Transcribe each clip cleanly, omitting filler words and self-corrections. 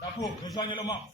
Drapeau, rejoignez le mât.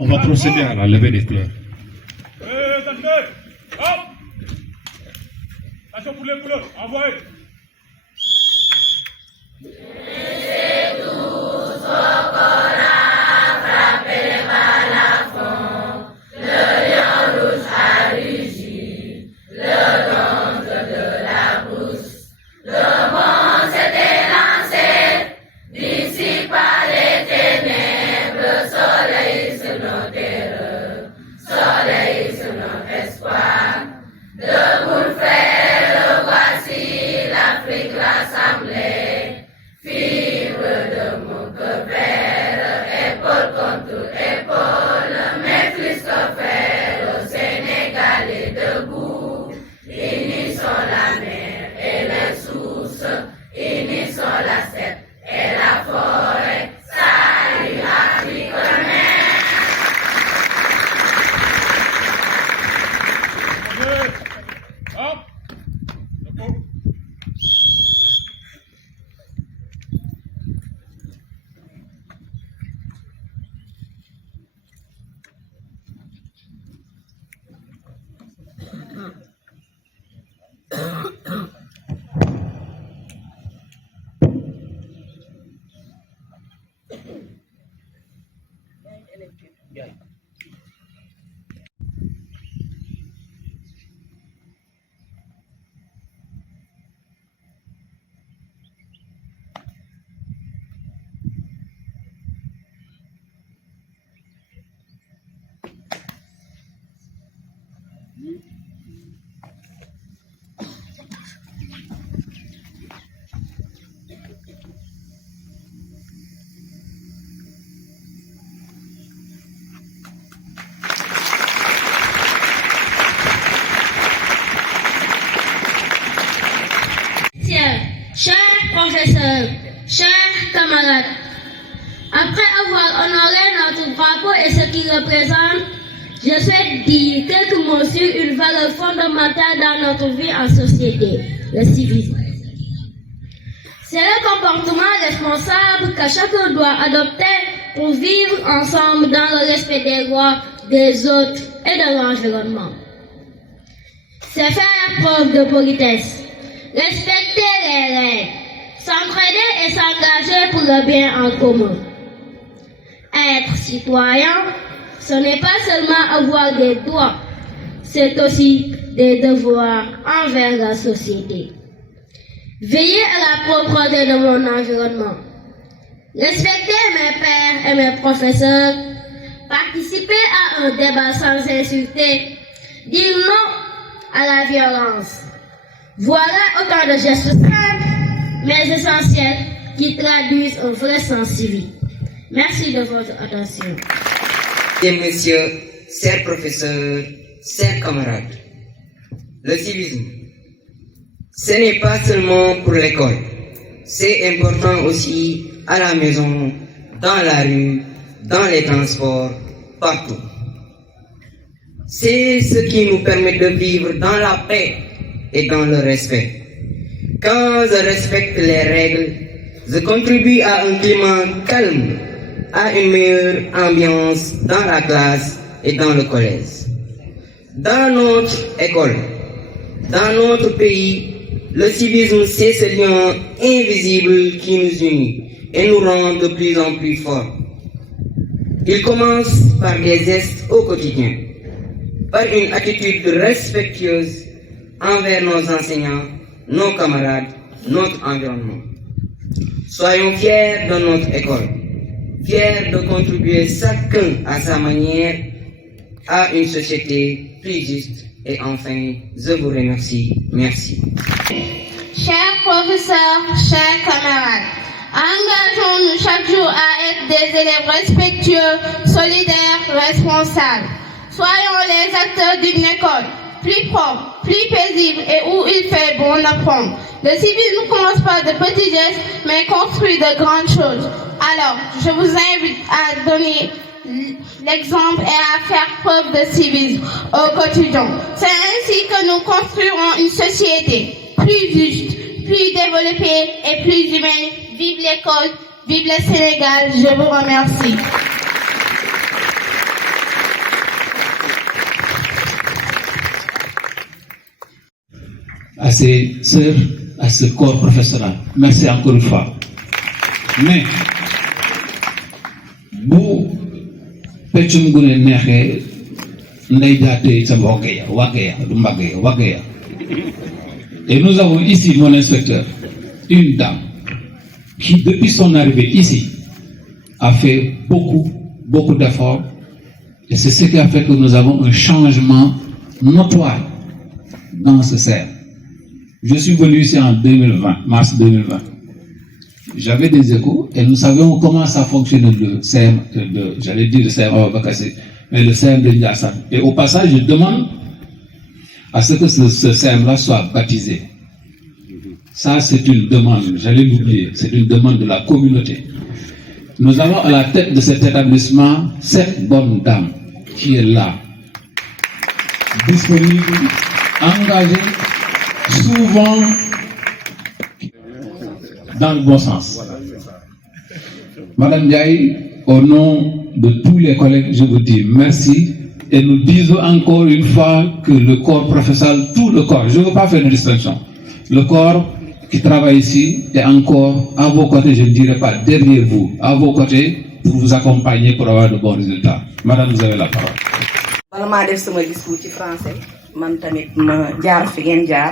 On va procéder à la levée des fleurs. Hop! Attention pour les couleurs, envoyez! Chers professeurs, chers camarades, après avoir honoré notre drapeau et ce qu'il représente, je souhaite dire quelques mots sur une valeur fondamentale dans notre vie en société, le civisme. C'est le comportement responsable que chacun doit adopter pour vivre ensemble dans le respect des droits des autres et de l'environnement. C'est faire preuve de politesse, respecter les règles, s'entraider et s'engager pour le bien en commun. Être citoyen, ce n'est pas seulement avoir des droits, c'est aussi des devoirs envers la société. Veiller à la propreté de mon environnement, respecter mes pères et mes professeurs, participer à un débat sans insulter, dire non à la violence. Voilà autant de gestes simples, mais essentiels, qui traduisent un vrai sens civique. Merci de votre attention. Mesdames, Messieurs, chers professeurs, chers camarades, le civisme, ce n'est pas seulement pour l'école, c'est important aussi à la maison, dans la rue, dans les transports, partout. C'est ce qui nous permet de vivre dans la paix et dans le respect. Quand je respecte les règles, je contribue à un climat calme, à une meilleure ambiance dans la classe et dans le collège. Dans notre école, dans notre pays, le civisme, c'est ce lien invisible qui nous unit et nous rend de plus en plus forts. Il commence par des gestes au quotidien, par une attitude respectueuse envers nos enseignants, nos camarades, notre environnement. Soyons fiers de notre école, fiers de contribuer chacun à sa manière à une société plus juste. Et enfin, je vous remercie. Merci. Chers professeurs, chers camarades, engageons-nous chaque jour à être des élèves respectueux, solidaires, responsables. Soyons les acteurs d'une école plus propre, plus paisible et où il fait bon d'apprendre. Le civisme ne commence pas de petits gestes, mais construit de grandes choses. Alors, je vous invite à donner l'exemple et à faire preuve de civisme au quotidien. C'est ainsi que nous construirons une société plus juste, plus développée et plus humaine. Vive l'école, vive le Sénégal, je vous remercie. À ces sœurs, à ce corps professoral, merci encore une fois. Mais, bu peccum gune neexee ndey jaatee ca waggeya. Et nous avons ici mon inspecteur, une dame qui depuis son arrivée ici a fait beaucoup d'efforts, et c'est ce qui a fait que nous avons un changement notoire dans ce CERN. Je suis venu ici en 2020, mars 2020. J'avais des échos et nous savions comment ça fonctionnait le CERN, j'allais dire le CERN à Bakassi, mais le CERN de Ndiassane. Et au passage, je demande à ce que ce CERN-là soit baptisé. Ça, c'est une demande, j'allais l'oublier, c'est une demande de la communauté. Nous avons à la tête de cet établissement cette bonne dame qui est là, disponible, engagée, souvent dans le bon sens. Madame Ndiaye, au nom de tous les collègues, je vous dis merci et nous disons encore une fois que le corps professoral, tout le corps, je ne veux pas faire une distinction, le corps qui travaille ici est encore à vos côtés, je ne dirais pas derrière vous, à vos côtés pour vous accompagner pour avoir de bons résultats. Madame, vous avez la parole. Je vais faire mon discours en français. Je vais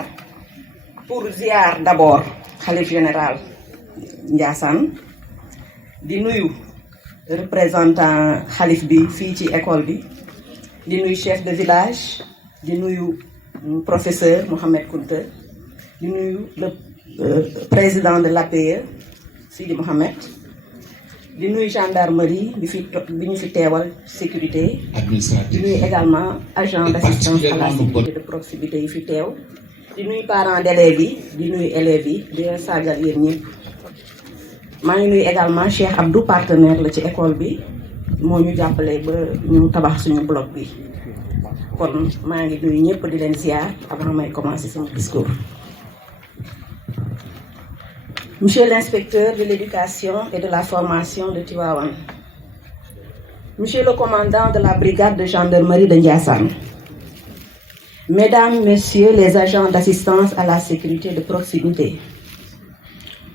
pour ziar d'abord Khalif général Ndiassane di nuyu représentant Khalif bi fii ci école bi di nuyu chef de village di nuyu professeur Mohamed Kounta di nuyu le président de l'APE Sidi Mohamed di nuyu gendarmerie bi ñu fi teewal sécurité di nuyu également agent d'assistance à la sécurité de proximité yi fi teew di nuyu parents d'élèves yi di nuyu élèves yi di leen sargal yéen ñëpp maa ngi nuyu également Cheikh Abdou partenaire la ci école bi moo ñu jàppale ba ñu tabax suñu bloc bi kon maa ngi nuyu ñëpp di leen ziar avant may commencer sama discours. Monsieur l'inspecteur de l'éducation et de la formation de Tivaouane, Monsieur le commandant de la brigade de gendarmerie de Ndiassane, Mesdames, Messieurs les agents d'assistance à la sécurité de proximité,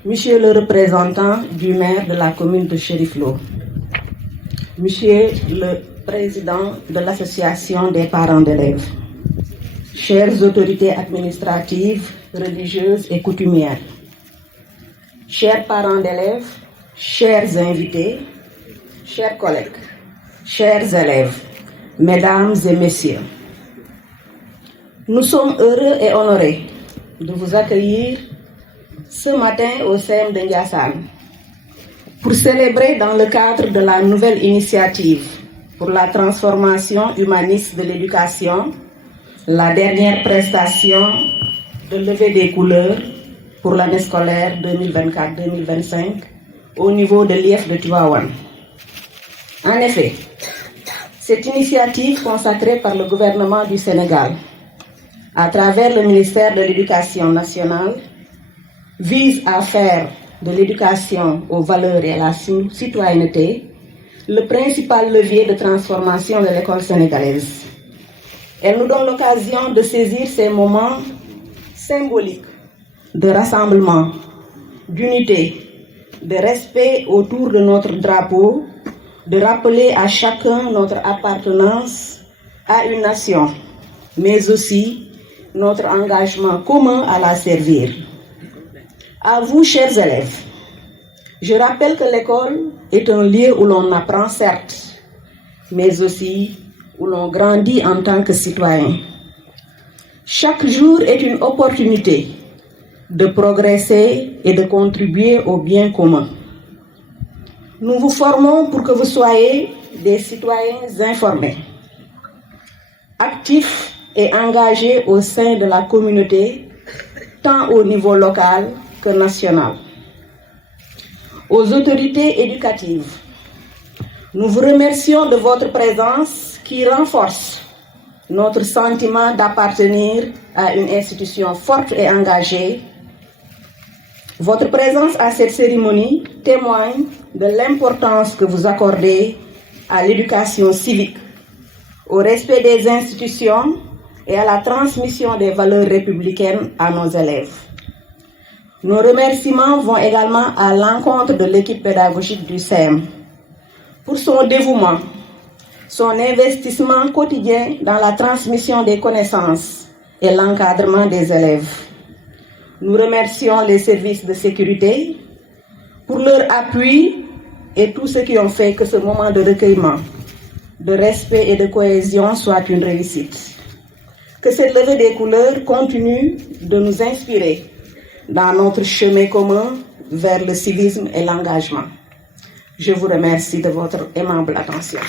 Monsieur le représentant du maire de la commune de Cherif Lo, Monsieur le président de l'association des parents d'élèves, chères autorités administratives, religieuses et coutumières, chers parents d'élèves, chers invités, chers collègues, chers élèves, Mesdames et Messieurs, nous sommes heureux et honorés de vous accueillir ce matin au CEM de Ndiassane pour célébrer dans le cadre de la nouvelle initiative pour la transformation humaniste de l'éducation, la dernière prestation de levée des couleurs, pour l'année scolaire 2024-2025 au niveau de l'IEF de Tivaouane. En effet, cette initiative consacrée par le gouvernement du Sénégal à travers le ministère de l'Éducation nationale vise à faire de l'éducation aux valeurs et à la citoyenneté le principal levier de transformation de l'école sénégalaise. Elle nous donne l'occasion de saisir ces moments symboliques de rassemblement, d'unité, de respect autour de notre drapeau, de rappeler à chacun notre appartenance à une nation, mais aussi notre engagement commun à la servir. À vous, chers élèves, je rappelle que l'école est un lieu où l'on apprend certes, mais aussi où l'on grandit en tant que citoyen. Chaque jour est une opportunité de progresser et de contribuer au bien commun. Nous vous formons pour que vous soyez des citoyens informés, actifs et engagés au sein de la communauté, tant au niveau local que national. Aux autorités éducatives, nous vous remercions de votre présence qui renforce notre sentiment d'appartenir à une institution forte et engagée. Votre présence à cette cérémonie témoigne de l'importance que vous accordez à l'éducation civique, au respect des institutions et à la transmission des valeurs républicaines à nos élèves. Nos remerciements vont également à l'encontre de l'équipe pédagogique du CEM pour son dévouement, son investissement quotidien dans la transmission des connaissances et l'encadrement des élèves. Nous remercions les services de sécurité pour leur appui et tous ceux qui ont fait que ce moment de recueillement, de respect et de cohésion soit une réussite. Que cette levée des couleurs continue de nous inspirer dans notre chemin commun vers le civisme et l'engagement. Je vous remercie de votre aimable attention.